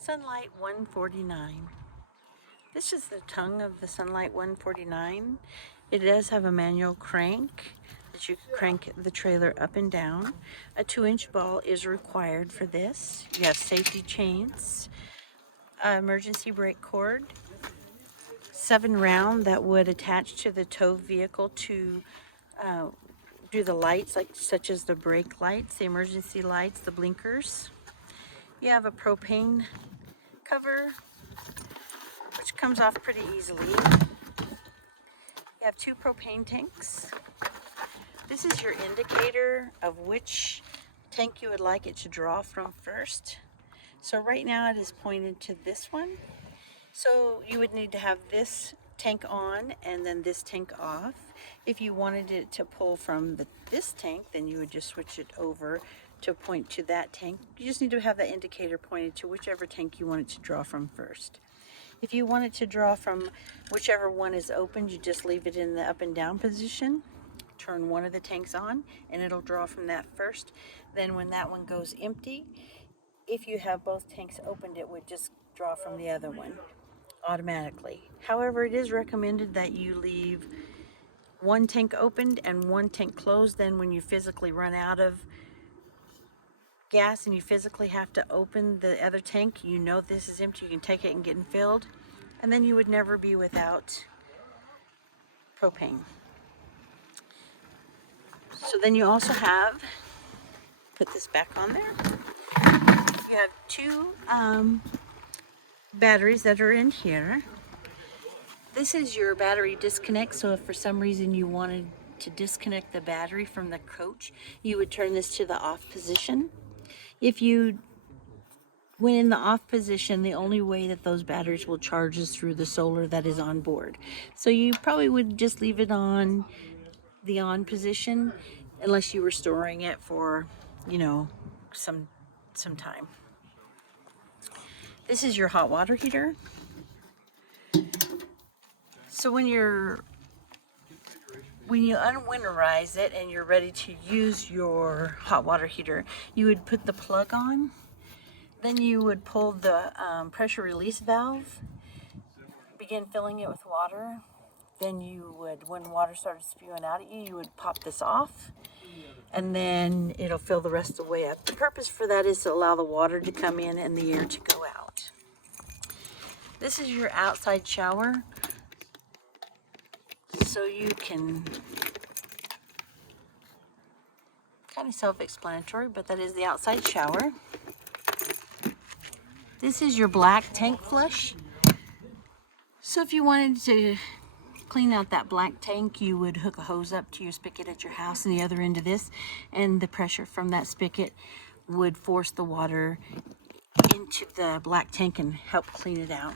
Sunlight149. This is the tongue of the Sunlight149. It does have a manual crank that you can crank the trailer up and down. A 2-inch ball is required for this. You have safety chains, emergency brake cord, 7-round that would attach to the tow vehicle to do the lights, such as the brake lights, the emergency lights, the blinkers. You have a propane cover, which comes off pretty easily. You have 2 propane tanks. This is your indicator of which tank you would like it to draw from first. So right now it is pointed to this one. So you would need to have this tank on and then this tank off. If you wanted it to pull from this tank, then you would just switch it over to point to that tank. You just need to have that indicator pointed to whichever tank you want it to draw from first. If you want it to draw from whichever one is open, you just leave it in the up and down position. Turn one of the tanks on and it'll draw from that first. Then when that one goes empty, if you have both tanks opened, it would just draw from the other one automatically. However, it is recommended that you leave one tank opened and one tank closed. Then when you physically run out of gas and you physically have to open the other tank, you know this is empty, you can take it and get it filled, and then you would never be without propane. So then you also have, put this back on there, you have 2 batteries that are in here. This is your battery disconnect, so if for some reason you wanted to disconnect the battery from the coach, you would turn this to the off position. If you went in the off position, the only way that those batteries will charge is through the solar that is on board. So you probably would just leave it on the on position unless you were storing it for, you know, some time. This is your hot water heater. So when you unwinterize it and you're ready to use your hot water heater, you would put the plug on. Then you would pull the pressure release valve, begin filling it with water. Then you would, when water started spewing out at you, you would pop this off, and then it'll fill the rest of the way up. The purpose for that is to allow the water to come in and the air to go out. This is your outside shower. So you can, kind of self-explanatory, but that is the outside shower. This is your black tank flush. So if you wanted to clean out that black tank, you would hook a hose up to your spigot at your house and the other end of this, and the pressure from that spigot would force the water into the black tank and help clean it out.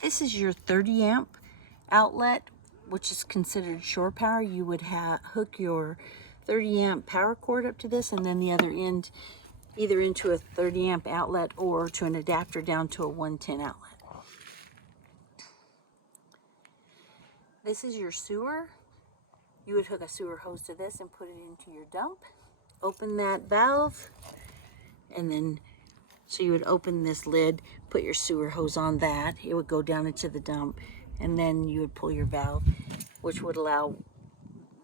This is your 30 amp outlet, which is considered shore power. You would hook your 30 amp power cord up to this, and then the other end either into a 30 amp outlet or to an adapter down to a 110 outlet. This is your sewer. You would hook a sewer hose to this and put it into your dump. Open that valve, and then so you would open this lid, put your sewer hose on that. It would go down into the dump, and then you would pull your valve, which would allow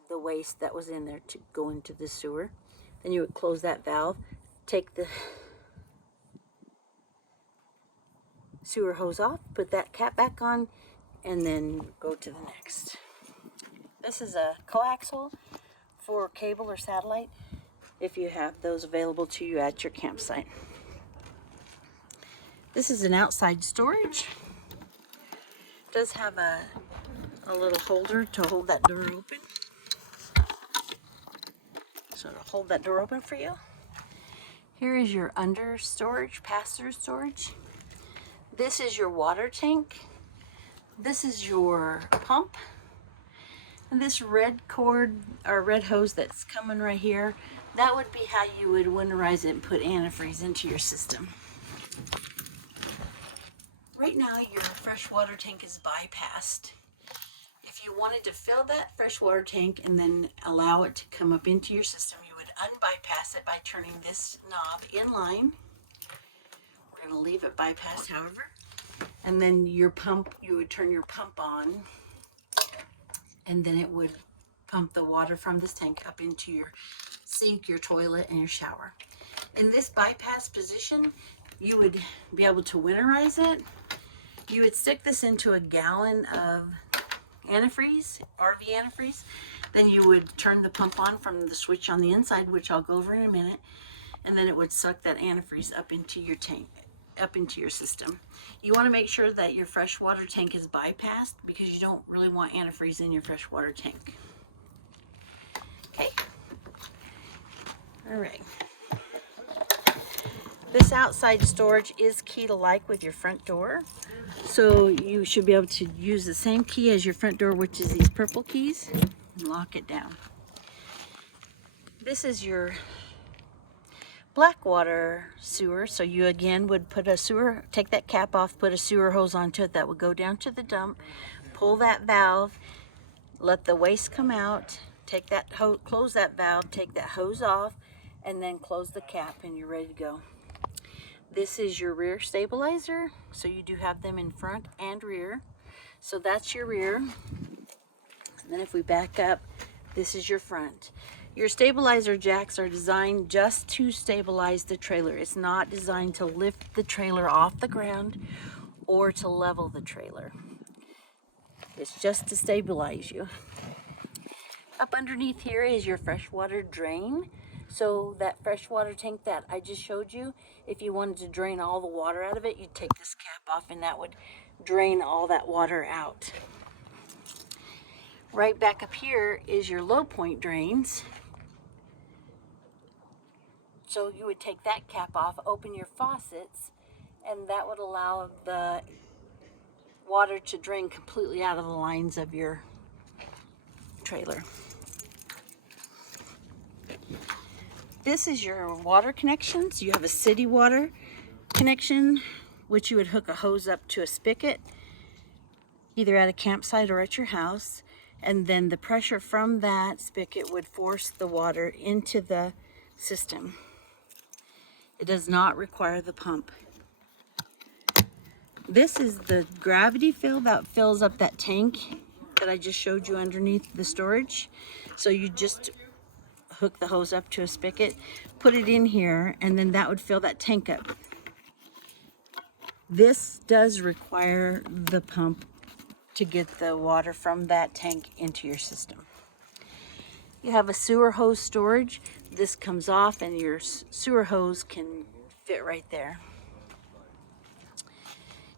the waste that was in there to go into the sewer. Then you would close that valve, take the sewer hose off, put that cap back on, and then go to the next. This is a coaxial for cable or satellite, if you have those available to you at your campsite. This is an outside storage. It does have a little holder to hold that door open. So it'll hold that door open for you. Here is your under storage, pass-through storage. This is your water tank. This is your pump. And this red cord or red hose that's coming right here, that would be how you would winterize it and put antifreeze into your system. Right now your freshwater tank is bypassed. If you wanted to fill that freshwater tank and then allow it to come up into your system, you would unbypass it by turning this knob in line. We're going to leave it bypassed, however. And then your pump, you would turn your pump on, and then it would pump the water from this tank up into your sink, your toilet, and your shower. In this bypass position, you would be able to winterize it. You would stick this into a gallon of antifreeze, RV antifreeze. Then you would turn the pump on from the switch on the inside, which I'll go over in a minute, and then it would suck that antifreeze up into your tank, up into your system. You want to make sure that your freshwater tank is bypassed because you don't really want antifreeze in your freshwater tank. Okay. All right. This outside storage is key to like with your front door. So you should be able to use the same key as your front door, which is these purple keys, and lock it down. This is your black water sewer. So you again would put a sewer, take that cap off, put a sewer hose onto it that would go down to the dump, pull that valve, let the waste come out, take that close that valve, take that hose off, and then close the cap, and you're ready to go. This is your rear stabilizer, so you do have them in front and rear. So that's your rear. And then if we back up, this is your front. Your stabilizer jacks are designed just to stabilize the trailer. It's not designed to lift the trailer off the ground or to level the trailer. It's just to stabilize you. Up underneath here is your freshwater drain. So that freshwater tank that I just showed you, if you wanted to drain all the water out of it, you'd take this cap off and that would drain all that water out. Right back up here is your low point drains. So you would take that cap off, open your faucets, and that would allow the water to drain completely out of the lines of your trailer. This is your water connections. You have a city water connection, which you would hook a hose up to a spigot, either at a campsite or at your house, and then the pressure from that spigot would force the water into the system. It does not require the pump. This is the gravity fill that fills up that tank that I just showed you underneath the storage. So you just hook the hose up to a spigot, put it in here, and then that would fill that tank up. This does require the pump to get the water from that tank into your system. You have a sewer hose storage. This comes off and your sewer hose can fit right there.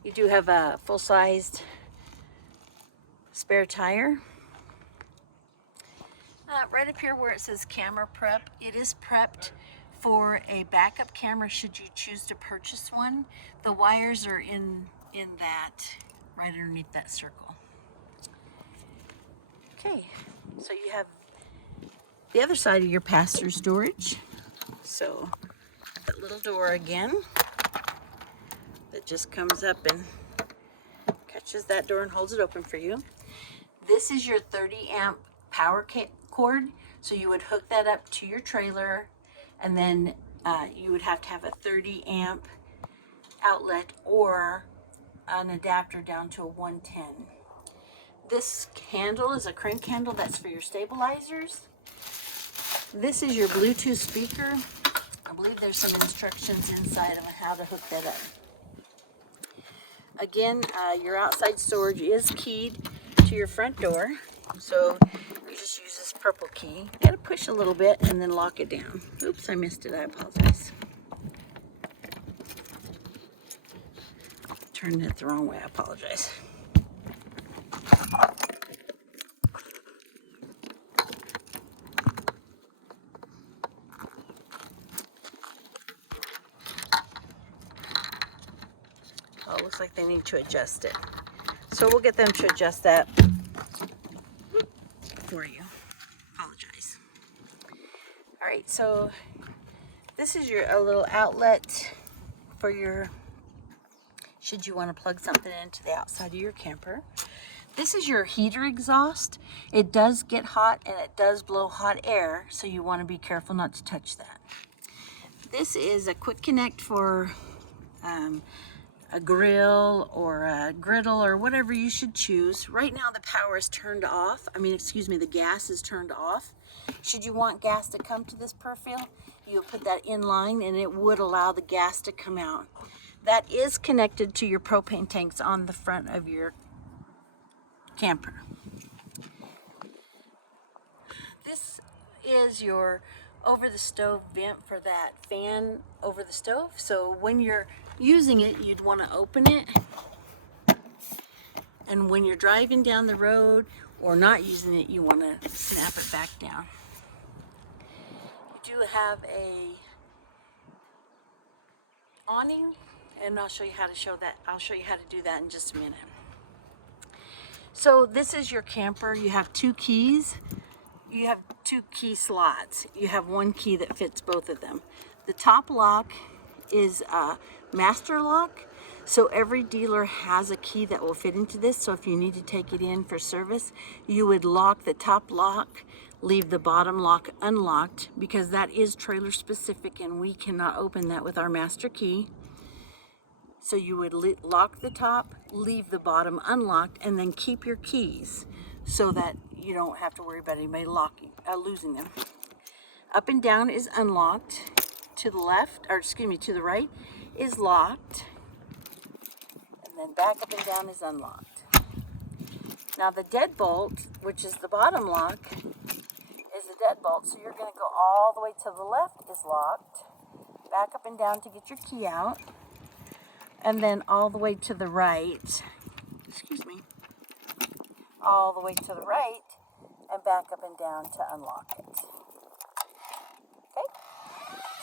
You do have a full-sized spare tire. Right up here where it says camera prep, it is prepped for a backup camera should you choose to purchase one. The wires are in that, right underneath that circle. Okay, so you have the other side of your pass-through storage. So that little door again that just comes up and catches that door and holds it open for you. This is your 30 amp power cord. So you would hook that up to your trailer, and then you would have to have a 30 amp outlet or an adapter down to a 110. This handle is a crank handle that's for your stabilizers. This is your Bluetooth speaker. I believe there's some instructions inside on how to hook that up. Again, your outside storage is keyed to your front door. So you just use this purple key. You gotta push a little bit and then lock it down. Oops, I missed it, I apologize. Turned it the wrong way, I apologize. Oh, it looks like they need to adjust it. So we'll get them to adjust that for you. Apologize. All right, so this is a little outlet for your, should you want to plug something into the outside of your camper. This is your heater exhaust. It does get hot and it does blow hot air, so you want to be careful not to touch that. This is a quick connect for a grill or a griddle or whatever you should choose. Right now the power is turned off. The gas is turned off. Should you want gas to come to this peripheral, you'll put that in line and it would allow the gas to come out. That is connected to your propane tanks on the front of your camper. This is your over the stove vent for that fan over the stove. So when you're using it, you'd want to open it. And when you're driving down the road or not using it, you want to snap it back down. You do have a awning, and I'll show you how to do that in just a minute. So this is your camper. You have two keys. You have two key slots. You have one key that fits both of them. The top lock is a master lock. So every dealer has a key that will fit into this. So if you need to take it in for service, you would lock the top lock, leave the bottom lock unlocked, because that is trailer specific and we cannot open that with our master key. So you would lock the top, leave the bottom unlocked, and then keep your keys so that you don't have to worry about anybody losing them. Up and down is unlocked. To the left, to the right is locked. And then back up and down is unlocked. Now the deadbolt, which is the bottom lock, is the deadbolt. So you're going to go all the way to the left is locked. Back up and down to get your key out. And then all the way to the right, all the way to the right, and back up and down to unlock it. Okay,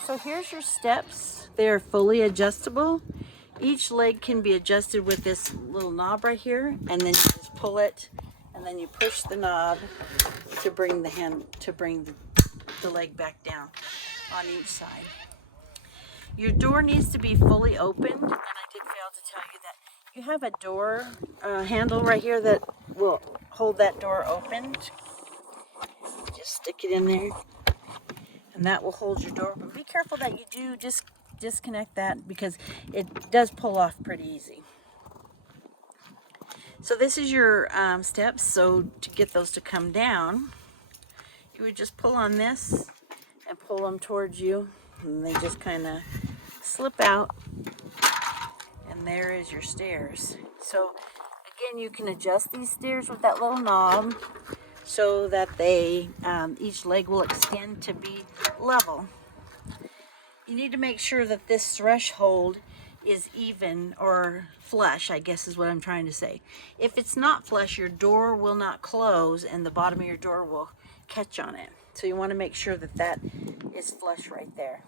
so here's your steps. They're fully adjustable. Each leg can be adjusted with this little knob right here, and then you just pull it, and then you push the knob to bring the leg back down on each side. Your door needs to be fully opened, and I did fail to tell you that you have a door handle right here that will hold that door open. Just stick it in there, and that will hold your door. But be careful that you do just disconnect that, because it does pull off pretty easy. So this is your steps. So to get those to come down, you would just pull on this and pull them towards you, and they just kind of slip out, and there is your stairs. So again, you can adjust these stairs with that little knob so that they each leg will extend to be level. You need to make sure that this threshold is even or flush, I guess is what I'm trying to say. If it's not flush, your door will not close and the bottom of your door will catch on it. So you want to make sure that that is flush right there.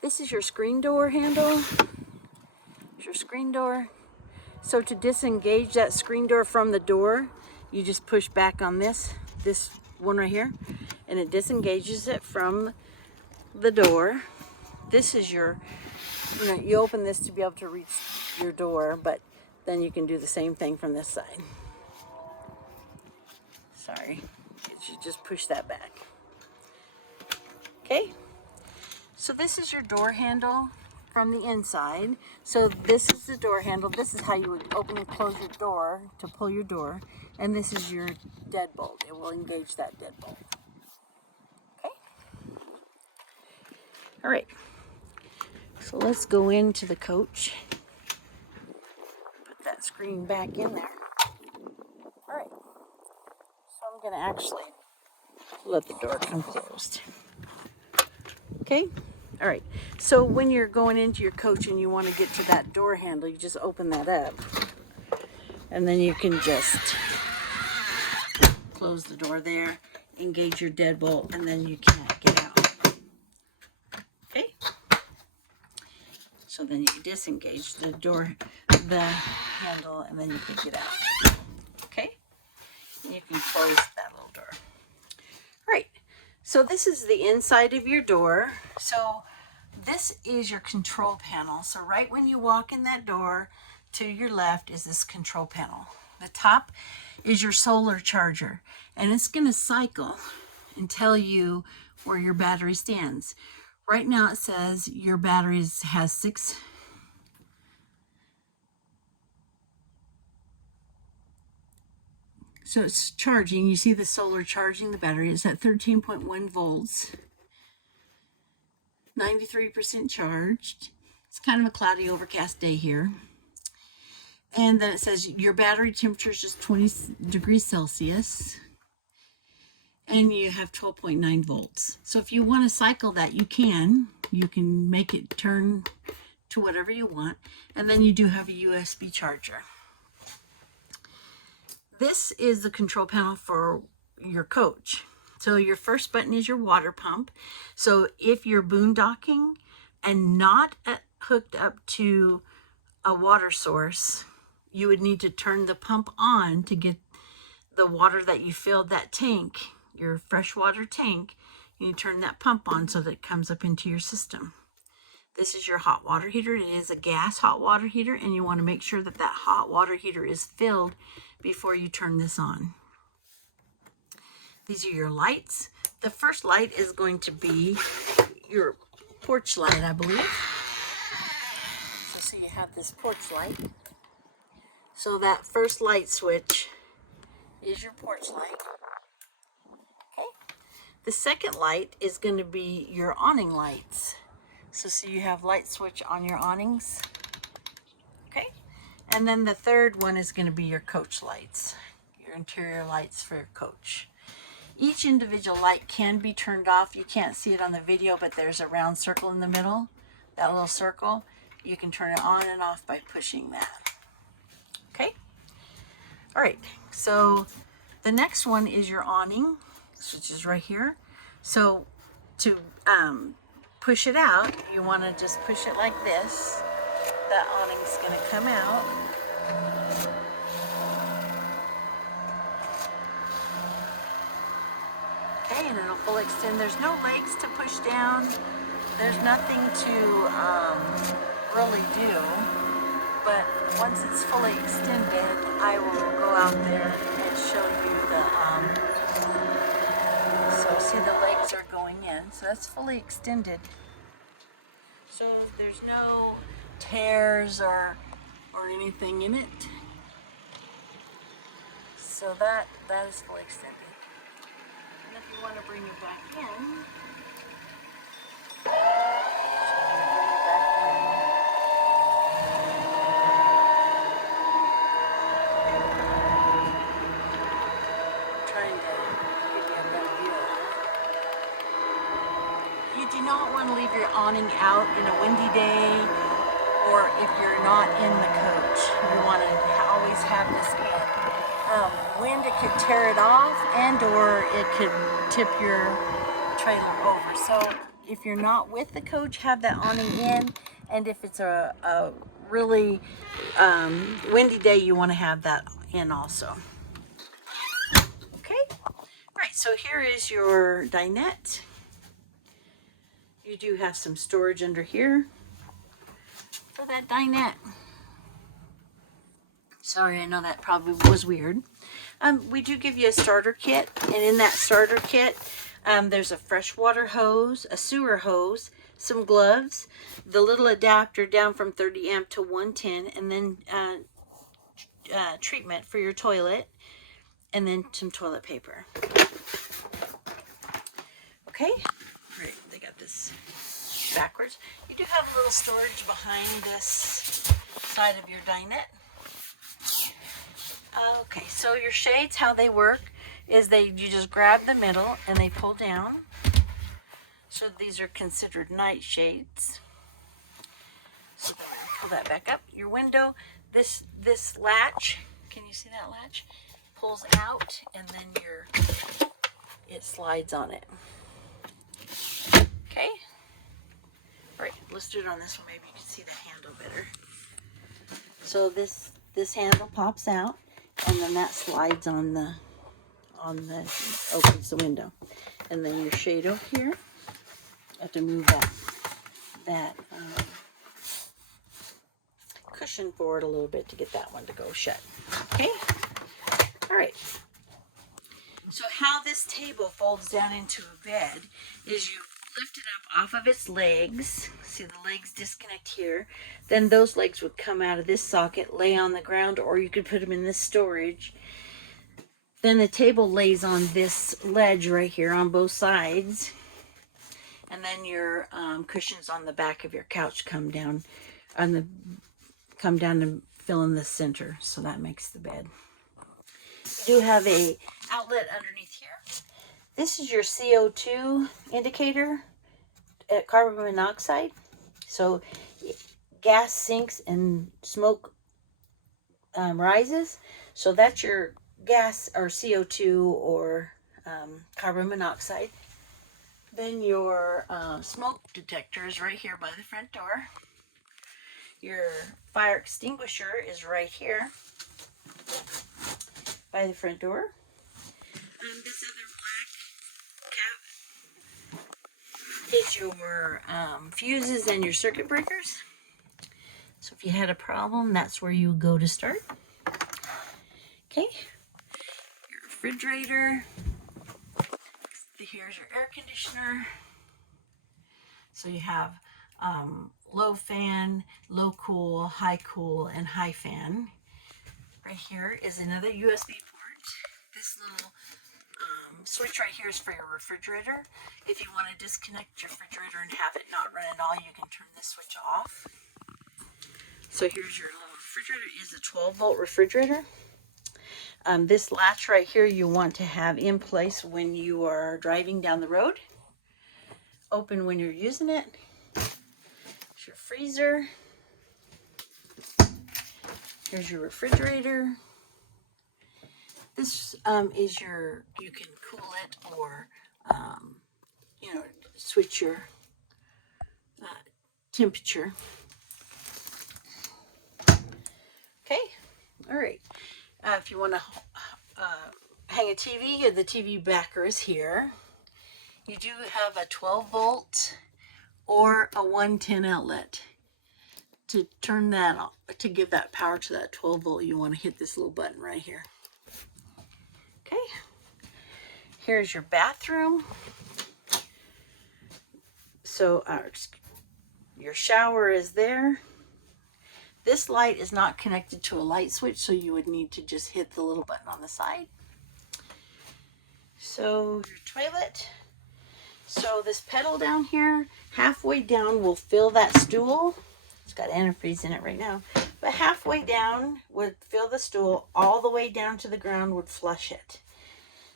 This is your screen door handle. It's your screen door. So to disengage that screen door from the door, you just push back on this one right here, and it disengages it from the door. This is your, you open this to be able to reach your door, but then you can do the same thing from this side. Sorry, you just push that back. Okay, so this is your door handle from the inside. So this is the door handle. This is how you would open and close your door to pull your door. And this is your deadbolt. It will engage that deadbolt. Okay. All right. So let's go into the coach. Put that screen back in there. All right. So I'm going to actually let the door come closed. Okay. All right. So when you're going into your coach and you want to get to that door handle, you just open that up. And then you can just close the door there, engage your deadbolt, and then you can't get out. Okay? So then you disengage the door, the handle, and then you can get out. Okay? And you can close that little door. All right. So this is the inside of your door. So this is your control panel. So right when you walk in that door, to your left is this control panel. The top is your solar charger, and it's going to cycle and tell you where your battery stands. Right now it says your batteries has 6. So it's charging. You see the solar charging the battery. It's at 13.1 volts, 93% charged. It's kind of a cloudy, overcast day here. And then it says your battery temperature is just 20 degrees Celsius. And you have 12.9 volts. So if you want to cycle that, you can. You can make it turn to whatever you want. And then you do have a USB charger. This is the control panel for your coach. So your first button is your water pump. So if you're boondocking and not hooked up to a water source, you would need to turn the pump on to get the water that you filled that tank, your freshwater tank. You turn that pump on so that it comes up into your system. This is your hot water heater. It is a gas hot water heater, and you want to make sure that that hot water heater is filled before you turn this on. These are your lights. The first light is going to be your porch light, I believe. So you have this porch light. So that first light switch is your porch light. Okay. The second light is going to be your awning lights. So you have light switch on your awnings. Okay. And then the third one is going to be your coach lights, your interior lights for your coach. Each individual light can be turned off. You can't see it on the video, but there's a round circle in the middle, that little circle. You can turn it on and off by pushing that. Okay. All right. So the next one is your awning, which is right here. So to push it out, you want to just push it like this. That awning's going to come out. Okay, and it'll full extend. There's no legs to push down. There's nothing to really do. But once it's fully extended, I will go out there and show you the, so see the legs are going in. So that's fully extended. So there's no tears or anything in it. So that is fully extended. And if you want to bring it back in, you do not want to leave your awning out in a windy day, or if you're not in the coach. You want to always have this in. Wind, it could tear it off, and or it could tip your trailer over. So if you're not with the coach, have that awning in, and if it's a really windy day, you want to have that in also. Okay, all right, so here is your dinette. You do have some storage under here for that dinette. Sorry, I know that probably was weird. We do give you a starter kit, and in that starter kit, there's a freshwater hose, a sewer hose, some gloves, the little adapter down from 30 amp to 110, and then treatment for your toilet, and then some toilet paper. Okay? Right, they got this backwards. You do have a little storage behind this side of your dinette. Okay, so your shades, how they work is you just grab the middle and they pull down. So these are considered night shades. So then pull that back up. Your window, this latch, can you see that latch? Pulls out, and then it slides on it. Okay. All right, let's do it on this one. Maybe you can see the handle better. So this handle pops out, and then that slides on the opens the window, and then your shade over here. You have to move that cushion forward a little bit to get that one to go shut. Okay. All right. So how this table folds down into a bed is you lift it up off of its legs. See the legs disconnect here. Then those legs would come out of this socket, lay on the ground, or you could put them in this storage. Then the table lays on this ledge right here on both sides. And then your cushions on the back of your couch come down to fill in the center. So that makes the bed. You do have a outlet underneath here. This is your CO2 indicator at carbon monoxide. So gas sinks and smoke rises. So that's your gas or CO2 or carbon monoxide. Then your smoke detector is right here by the front door. Your fire extinguisher is right here by the front door. This other black cap is your fuses and your circuit breakers. So if you had a problem, that's where you would go to start. Okay, your refrigerator. Here's your air conditioner. So you have low fan, low cool, high cool, and high fan. Right here is another USB port. This little switch right here is for your refrigerator. If you want to disconnect your refrigerator and have it not run at all, you can turn this switch off. So here's your little refrigerator. It is a 12-volt refrigerator. This latch right here you want to have in place when you are driving down the road. Open when you're using it. Here's your freezer. Here's your refrigerator. This is your, you can cool it or, switch your temperature. Okay, all right. If you want to hang a TV, the TV backer is here. You do have a 12-volt or a 110 outlet. To turn that on, to give that power to that 12-volt, you want to hit this little button right here. Okay, here's your bathroom. So your shower is there. This light is not connected to a light switch, so you would need to just hit the little button on the side. So your toilet. So this pedal down here, halfway down will fill that stool. It's got antifreeze in it right now. But halfway down would fill the stool, all the way down to the ground would flush it.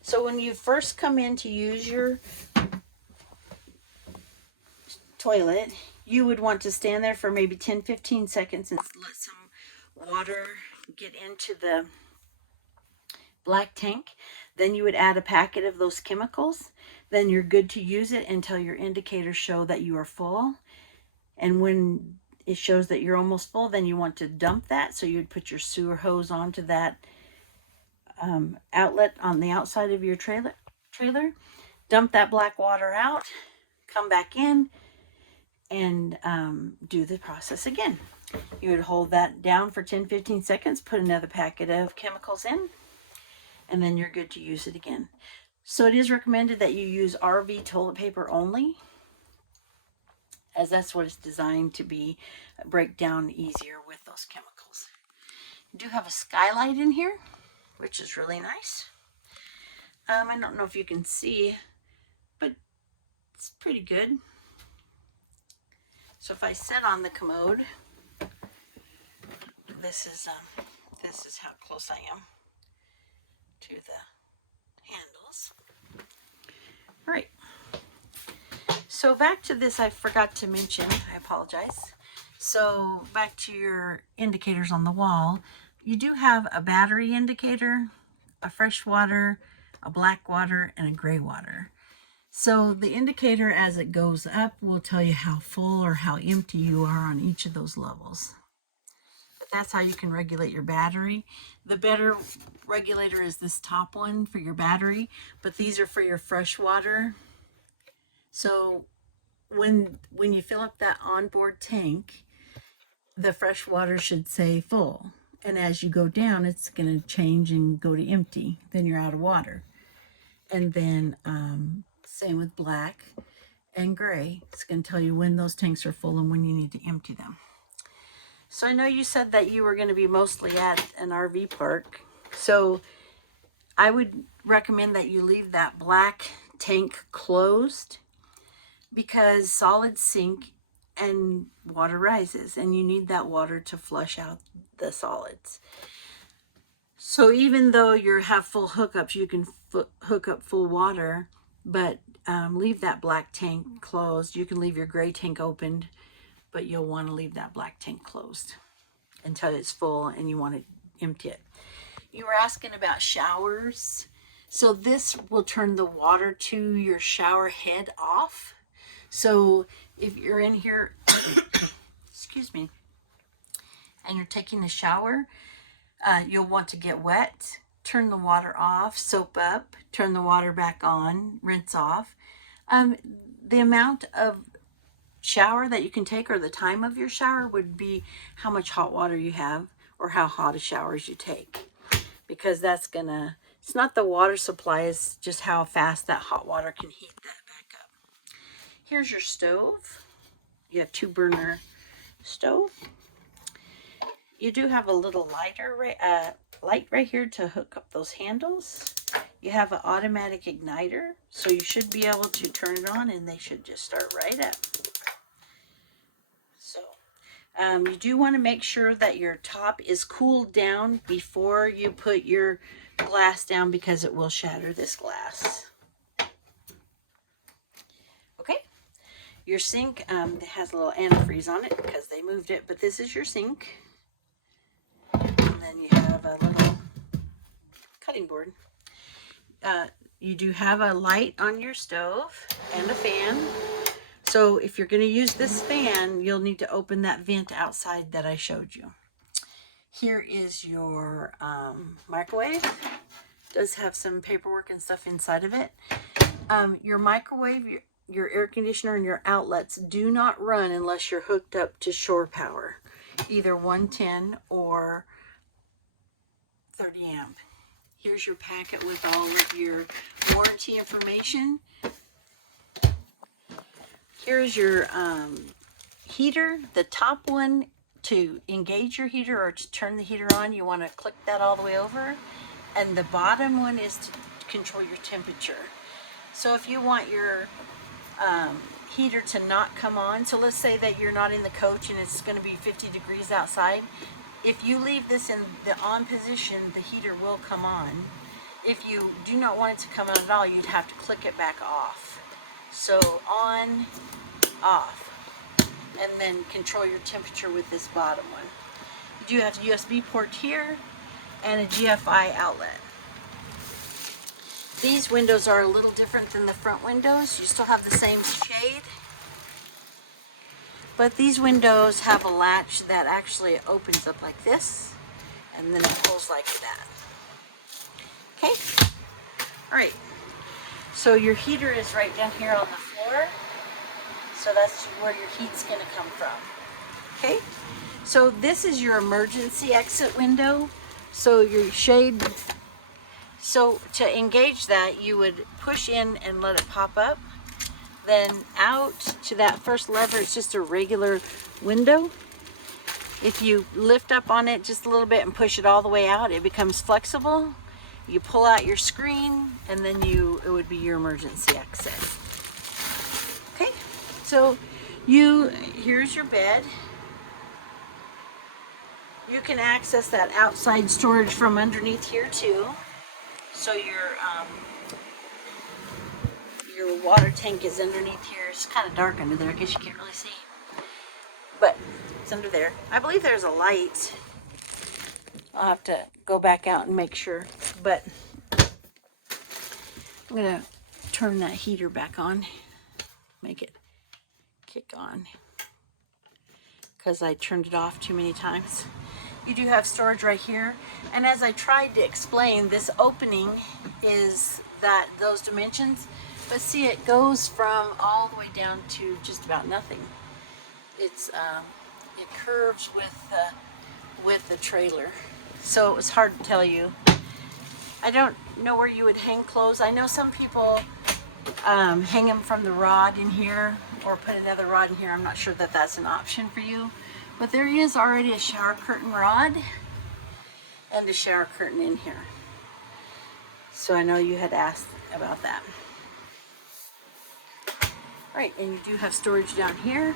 So when you first come in to use your toilet, you would want to stand there for maybe 10-15 seconds and let some water get into the black tank. Then you would add a packet of those chemicals. Then you're good to use it until your indicators show that you are full. And when it shows that you're almost full, then you want to dump that. So you'd put your sewer hose onto that outlet on the outside of your trailer. Dump that black water out, come back in, and do the process again. You would hold that down for 10-15 seconds, put another packet of chemicals in, and then you're good to use it again. So it is recommended that you use RV toilet paper only, as that's what it's designed to be, break down easier with those chemicals. You do have a skylight in here, which is really nice. I don't know if you can see, but it's pretty good. So if I sit on the commode, this is how close I am to the handles. All right. So back to this, I forgot to mention, I apologize. So back to your indicators on the wall, you do have a battery indicator, a fresh water, a black water, and a gray water. So the indicator as it goes up will tell you how full or how empty you are on each of those levels. But that's how you can regulate your battery. The better regulator is this top one for your battery, but these are for your fresh water. So when you fill up that onboard tank, the fresh water should say full. And as you go down, it's going to change and go to empty. Then you're out of water. And then same with black. and gray. It's going to tell you when those tanks are full and when you need to empty them. So I know you said that you were going to be mostly at an RV park. So I would recommend that you leave that black tank closed, because solids sink and water rises, and you need that water to flush out the solids. So even though you have full hookups, you can hook up full water, but leave that black tank closed. You can leave your gray tank opened, but you'll want to leave that black tank closed until it's full and you want to empty it. You were asking about showers. So this will turn the water to your shower head off. So if you're in here, excuse me, and you're taking a shower, you'll want to get wet, turn the water off, soap up, turn the water back on, rinse off. The amount of shower that you can take, or the time of your shower, would be how much hot water you have or how hot a shower you take, because that's gonna, it's not the water supply, it's just how fast that hot water can heat that back up. Here's your stove. You have 2-burner stove. You do have a little light right here to hook up those handles. You have an automatic igniter, so you should be able to turn it on and they should just start right up. So you do want to make sure that your top is cooled down before you put your glass down, because it will shatter this glass. Okay, your sink it has a little antifreeze on it because they moved it, but this is your sink. And then you have a little cutting board. You do have a light on your stove and a fan. So if you're going to use this fan, you'll need to open that vent outside that I showed you. Here is your microwave. It does have some paperwork and stuff inside of it. Your microwave, your air conditioner, and your outlets do not run unless you're hooked up to shore power, either 110 or 30 amp. Here's your packet with all of your warranty information. Here's your heater. The top one, to engage your heater or to turn the heater on, you want to click that all the way over. And the bottom one is to control your temperature. So if you want your heater to not come on, so let's say that you're not in the coach and it's going to be 50 degrees outside. If you leave this in the on position, the heater will come on. If you do not want it to come on at all, you'd have to click it back off. So on, off, and then control your temperature with this bottom one. You do have a USB port here and a GFI outlet. These windows are a little different than the front windows. You still have the same shade, but these windows have a latch that actually opens up like this, and then it pulls like that. Okay? All right. So your heater is right down here on the floor. So that's where your heat's going to come from. Okay? So this is your emergency exit window. So your shade, so to engage that, you would push in and let it pop up. Then out to that first lever, it's just a regular window. If you lift up on it just a little bit and push it all the way out, it becomes flexible. You pull out your screen, and then it would be your emergency exit. Okay, so here's your bed. You can access that outside storage from underneath here too. So your water tank is underneath here. It's kind of dark under there. I guess you can't really see, but it's under there. I believe there's a light. I'll have to go back out and make sure, but I'm gonna turn that heater back on, make it kick on, because I turned it off too many times. You do have storage right here, and as I tried to explain, this opening is those dimensions, but see, it goes from all the way down to just about nothing. It curves with the trailer, so it's hard to tell you. I don't know where you would hang clothes. I know some people hang them from the rod in here or put another rod in here. I'm not sure that that's an option for you, but there is already a shower curtain rod and a shower curtain in here. So I know you had asked about that. Right, and you do have storage down here.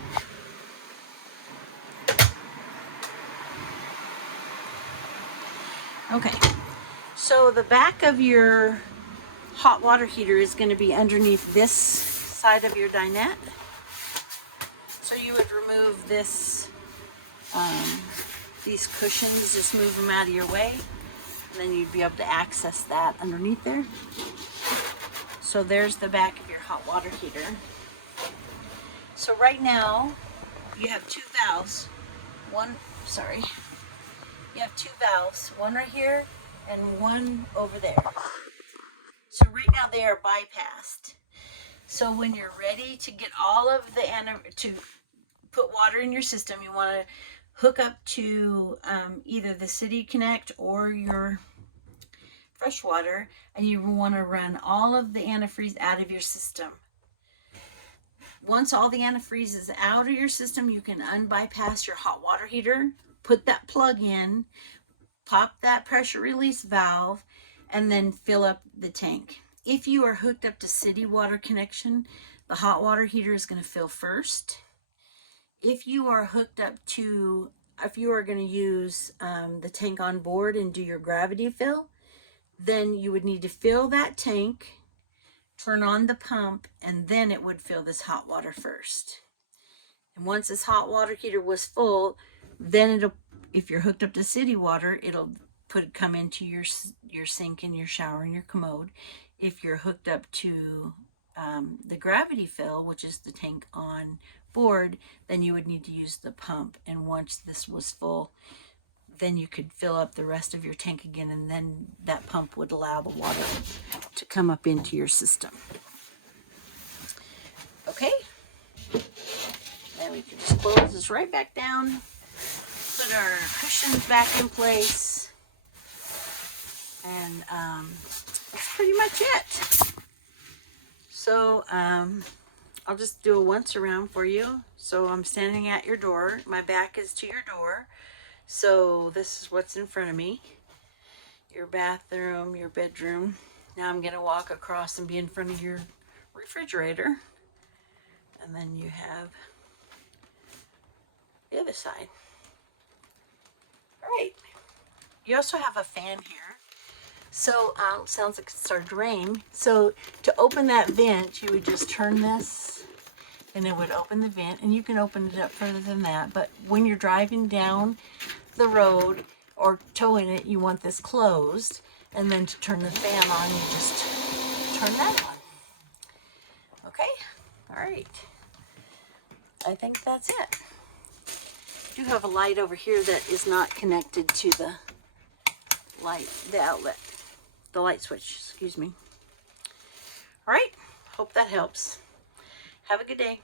Okay, so the back of your hot water heater is going to be underneath this side of your dinette. So you would remove this, these cushions, just move them out of your way, and then you'd be able to access that underneath there. So there's the back of your hot water heater. So right now you have two valves. You have two valves, one right here and one over there. So right now they are bypassed. So when you're ready to get all of the to put water in your system, you want to hook up to either the City Connect or your fresh water, and you want to run all of the antifreeze out of your system. Once all the antifreeze is out of your system, you can unbypass your hot water heater, put that plug in, pop that pressure release valve, and then fill up the tank. If you are hooked up to city water connection, the hot water heater is going to fill first. If you are hooked up to, if you are going to use the tank on board and do your gravity fill, then you would need to fill that tank, turn on the pump, and then it would fill this hot water first. And once this hot water heater was full, then it'll, if you're hooked up to city water, it'll come into your sink and your shower and your commode. If you're hooked up to the gravity fill, which is the tank on board, then you would need to use the pump. And once this was full, then you could fill up the rest of your tank again, and then that pump would allow the water to come up into your system. Okay, then we can just close this right back down, put our cushions back in place, and that's pretty much it. So I'll just do a once around for you. So I'm standing at your door, my back is to your door. So this is what's in front of me, your bathroom, your bedroom. Now I'm going to walk across and be in front of your refrigerator. And then you have the other side. All right. You also have a fan here. So sounds like it started to rain. So to open that vent, you would just turn this and it would open the vent, and you can open it up further than that. But when you're driving down the road or towing it, you want this closed, and then to turn the fan on, you just turn that on. Okay, all right, I think that's it. I do have a light over here that is not connected to the outlet, the light switch, excuse me. All right, hope that helps. Have a good day.